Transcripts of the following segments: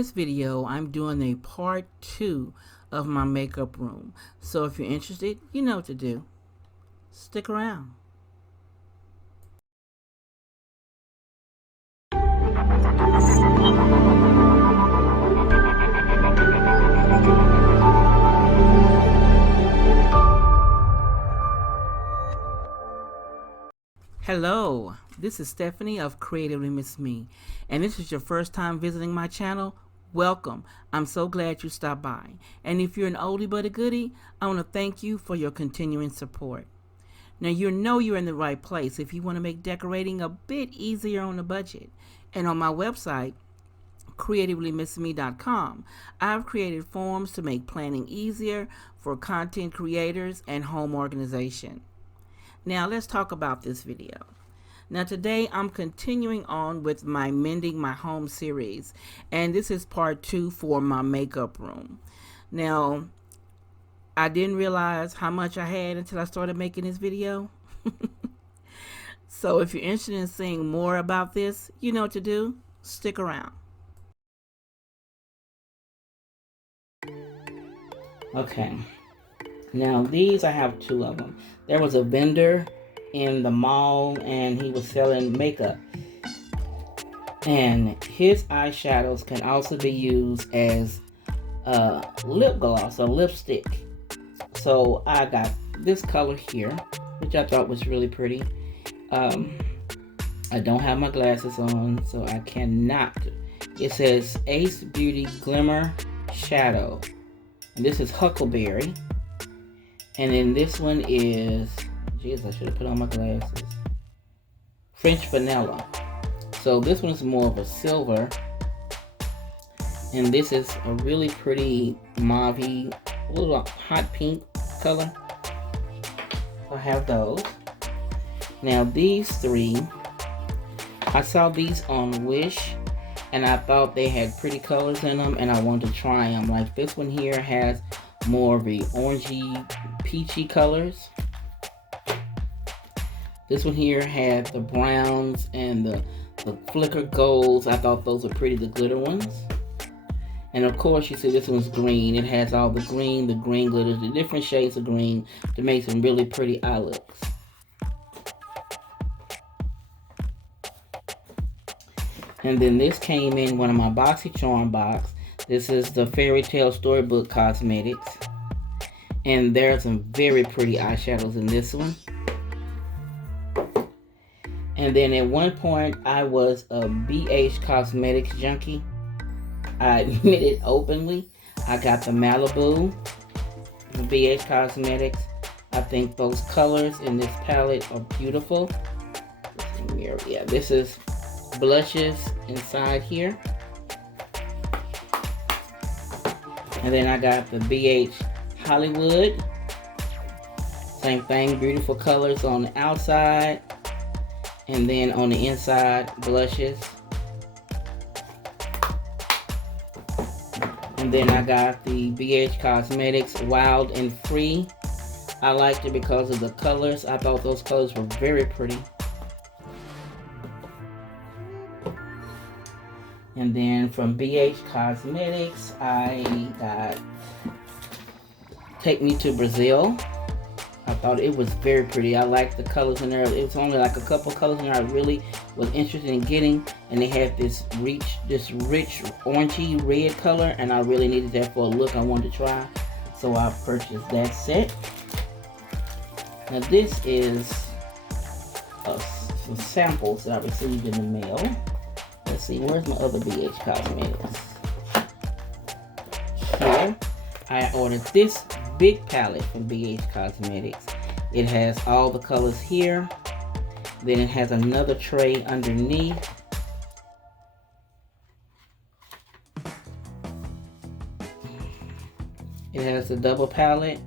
In this video, I'm doing a part 2 of my makeup room. So if you're interested, you know what to do. Stick around. Hello, this is Stephanie of Creatively Miss Me, and this is your first time visiting my channel. Welcome. I'm so glad you stopped by. And if you're an oldie but a goodie, I want to thank you for your continuing support. Now you know you're in the right place if you want to make decorating a bit easier on a budget. And on my website, creativelymissme.com, I've created forms to make planning easier for content creators and home organization. Now let's talk about this video. Now today I'm continuing on with my Mending My Home series, and this is part 2 for my makeup room. Now I didn't realize how much I had until I started making this video. So if you're interested in seeing more about this, you know what to do. Stick around. Okay. Now these, I have 2 of them. There was a vendor in the mall and he was selling makeup. And his eyeshadows can also be used as lip gloss or lipstick. So I got this color here, which I thought was really pretty. I don't have my glasses on, so I cannot. It says Ace Beauty Glimmer Shadow. And this is Huckleberry. And then this one is, geez, I should have put on my glasses, French Vanilla. So this one is more of a silver. And this is a really pretty mauve-y, little hot pink color. I have those. Now these 3, I saw these on Wish, and I thought they had pretty colors in them, and I wanted to try them. Like this one here has more of the orangey, peachy colors. This one here had the browns and the flicker golds. I thought those were pretty, the glitter ones. And of course, you see this one's green. It has all the green glitters, the different shades of green to make some really pretty eye looks. And then this came in one of my BoxyCharm box. This is the Fairy Tale Storybook Cosmetics. And there are some very pretty eyeshadows in this one. And then at one point, I was a BH Cosmetics junkie. I admit it openly. I got the Malibu, the BH Cosmetics. I think those colors in this palette are beautiful. Yeah, this is blushes inside here. And then I got the BH Hollywood. Same thing, beautiful colors on the outside. And then on the inside, blushes. And then I got the BH Cosmetics Wild and Free. I liked it because of the colors. I thought those colors were very pretty. And then from BH Cosmetics, I got Take Me to Brazil. I thought it was very pretty. I liked the colors in there. It was only like a couple colors in there I really was interested in getting. And they had this rich orangey red color. And I really needed that for a look I wanted to try. So I purchased that set. Now this is some samples that I received in the mail. Let's see, where's my other BH Cosmetics? Here, I ordered this big palette from BH Cosmetics. It has all the colors here. Then it has another tray underneath. It has a double palette.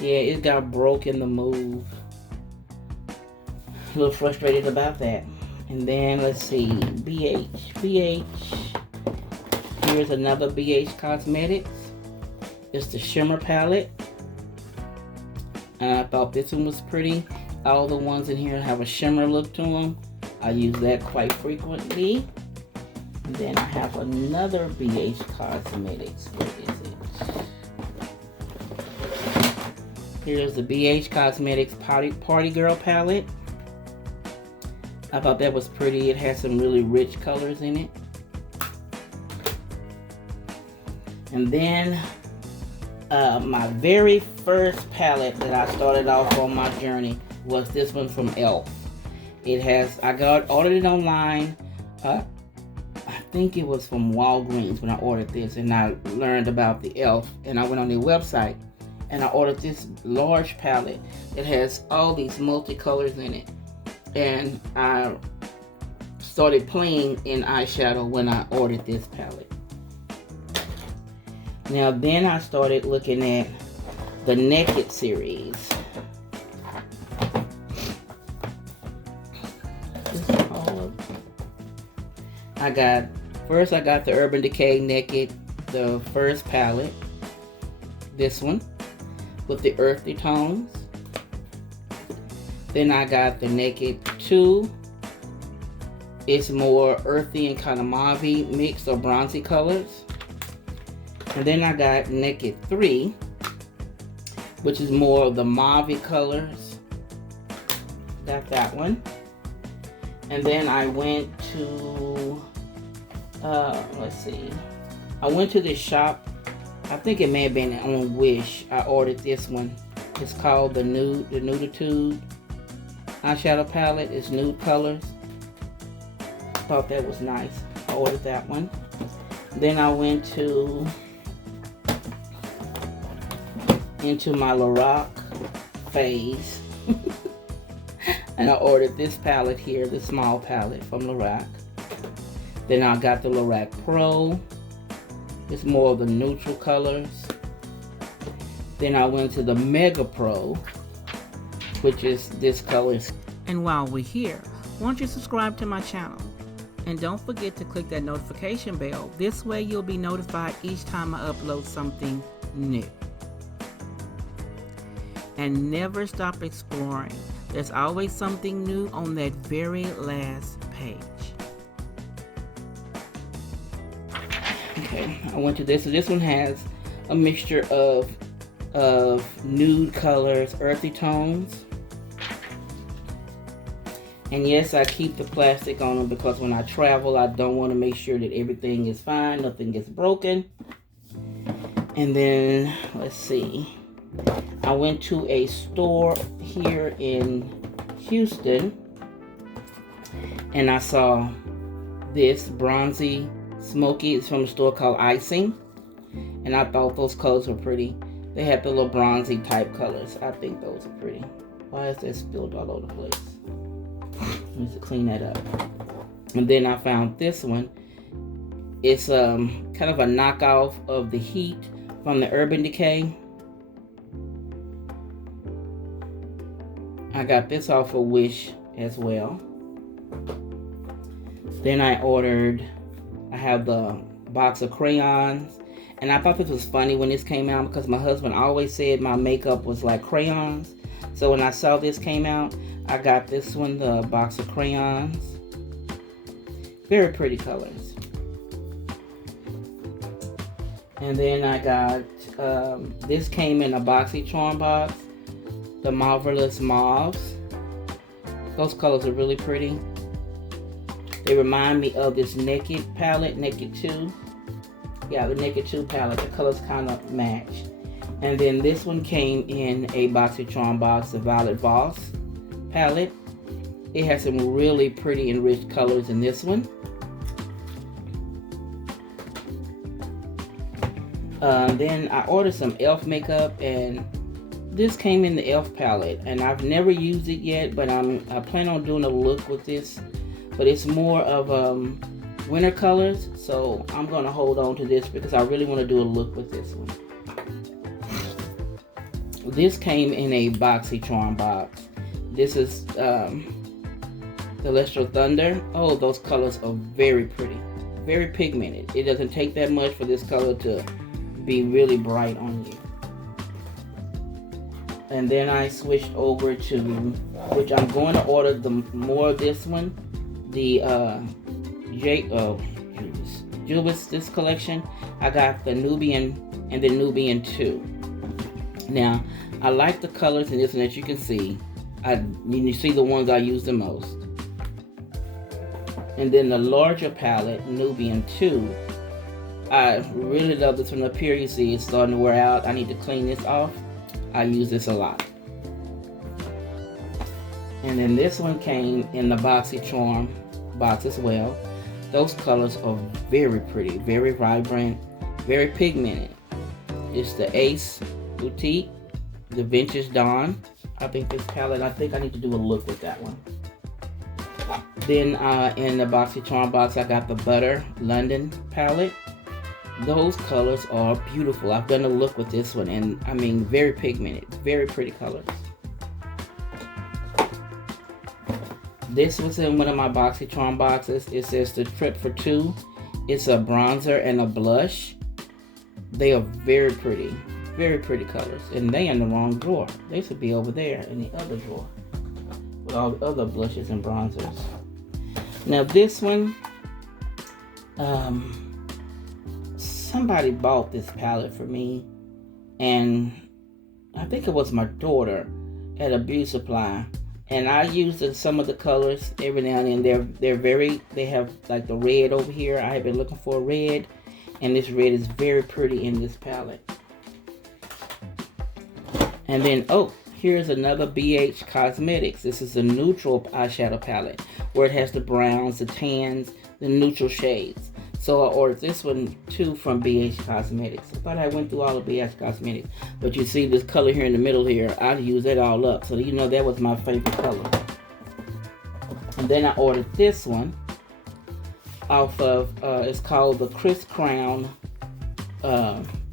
Yeah, it got broke in the move. A little frustrated about that. And then let's see, BH. Here's another BH Cosmetics. It's the shimmer palette. and I thought this one was pretty. All the ones in here have a shimmer look to them. I use that quite frequently. And then I have another BH Cosmetics. What is it? Here's the BH Cosmetics Party Girl palette. I thought that was pretty. It has some really rich colors in it. And then my very first palette that I started off on my journey was this one from e.l.f. It has, ordered it online. I think it was from Walgreens when I ordered this, and I learned about the e.l.f. and I went on their website and I ordered this large palette. It has all these multicolors in it, and I started playing in eyeshadow when I ordered this palette. Now then I started looking at the Naked series. I got the Urban Decay Naked, the first palette. This one with the earthy tones. Then I got the Naked 2. It's more earthy and kind of mauve-y mix of bronzy colors. And then I got Naked 3, which is more of the mauve colors. Got that one. And then I went to, let's see. I went to this shop. I think it may have been on Wish. I ordered this one. It's called the Nuditude eyeshadow palette. It's nude colors. Thought that was nice. I ordered that one. Then I went into my Lorac phase. And I ordered this palette here, the small palette from Lorac. Then I got the Lorac Pro. It's more of the neutral colors. Then I went to the Mega Pro, which is this color. And while we're here, won't you subscribe to my channel? And don't forget to click that notification bell. This way you'll be notified each time I upload something new. And never stop exploring. There's always something new on that very last page. Okay, I went to this. So this one has a mixture of nude colors, earthy tones. And yes, I keep the plastic on them because when I travel, I don't want to make sure that everything is fine, nothing gets broken. And then, let's see. I went to a store here in Houston and I saw this bronzy smoky. It's from a store called Icing, and I thought those colors were pretty. They had the little bronzy type colors. I think those are pretty. Why is that spilled all over the place? Need to clean that up. And then I found this one. It's kind of a knockoff of the Heat from the Urban Decay. I got this off of Wish as well. Then I have the box of crayons. And I thought this was funny when this came out because my husband always said my makeup was like crayons. So when I saw this came out, I got this one, the box of crayons. Very pretty colors. And then I got, this came in a BoxyCharm box. The Marvelous Mauves. Those colors are really pretty. They remind me of this Naked palette, Naked 2. Yeah, the Naked 2 palette. The colors kind of match. And then this one came in a BoxyCharm box, the Violet Voss palette. It has some really pretty and rich colors in this one. Then I ordered some e.l.f. makeup, and this came in the e.l.f. palette, and I've never used it yet, but I plan on doing a look with this. But it's more of winter colors, so I'm going to hold on to this because I really want to do a look with this one. This came in a BoxyCharm box. This is Celestial Thunder. Oh, those colors are very pretty. Very pigmented. It doesn't take that much for this color to be really bright on you. And then I switched over to, which I'm going to order the more of this one, the Juvis this collection. I got the Nubian and the Nubian 2. Now, I like the colors in this one that you can see. You see the ones I use the most. And then the larger palette, Nubian 2. I really love this one up here. You see it's starting to wear out. I need to clean this off. I use this a lot. And then this one came in the BoxyCharm box as well. Those colors are very pretty, very vibrant, very pigmented. It's the Ace Boutique, the Vintage Dawn. I think this palette, I think I need to do a look with that one. Then in the BoxyCharm box, I got the Butter London palette. Those colors are beautiful. I've done a look with this one, and I mean, very pigmented, very pretty colors. This was in one of my BoxyCharm boxes. It says the Trip for Two. It's a bronzer and a blush. They are very pretty colors, and they in the wrong drawer. They should be over there in the other drawer with all the other blushes and bronzers. Now this one, somebody bought this palette for me, and I think it was my daughter at a beauty supply, and I used some of the colors every now and then. They have like the red over here. I have been looking for a red, and this red is very pretty in this palette. And then, oh, here's another BH Cosmetics. This is a neutral eyeshadow palette where it has the browns, the tans, the neutral shades. So I ordered this one too from BH Cosmetics. I thought I went through all of BH Cosmetics, but you see this color here in the middle here, I use that all up. So you know that was my favorite color. And then I ordered this one off of, it's called the Chris Crown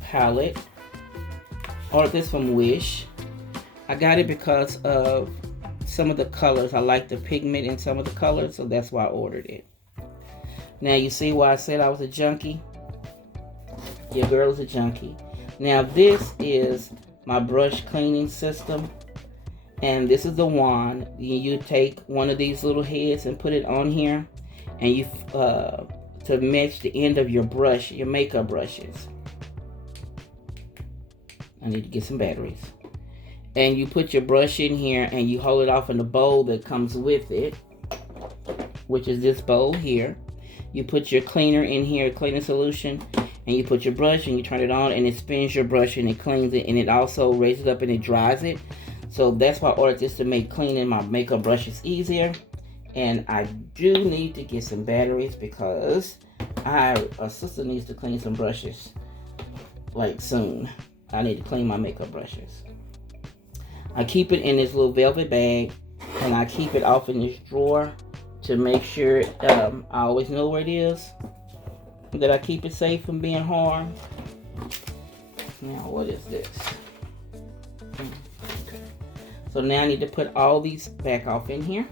palette. Ordered this from Wish. I got it because of some of the colors. I like the pigment in some of the colors, so that's why I ordered it. Now you see why I said I was a junkie? Your girl is a junkie. Now this is my brush cleaning system, and this is the wand. You take one of these little heads and put it on here, and you to match the end of your brush, your makeup brushes. I need to get some batteries. And you put your brush in here and you hold it off in the bowl that comes with it, which is this bowl here. You put your cleaner in here, cleaning solution, and you put your brush and you turn it on, and it spins your brush and it cleans it, and it also raises it up and it dries it. So that's why I ordered this, to make cleaning my makeup brushes easier. And I do need to get some batteries because a sister needs to clean some brushes like soon. I need to clean my makeup brushes. I keep it in this little velvet bag, and I keep it off in this drawer to make sure I always know where it is, that I keep it safe from being harmed. Now, what is this? Okay. So now I need to put all these back off in here.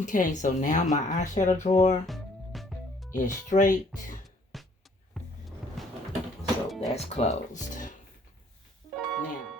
Okay, so now my eyeshadow drawer is straight. So that's closed. Now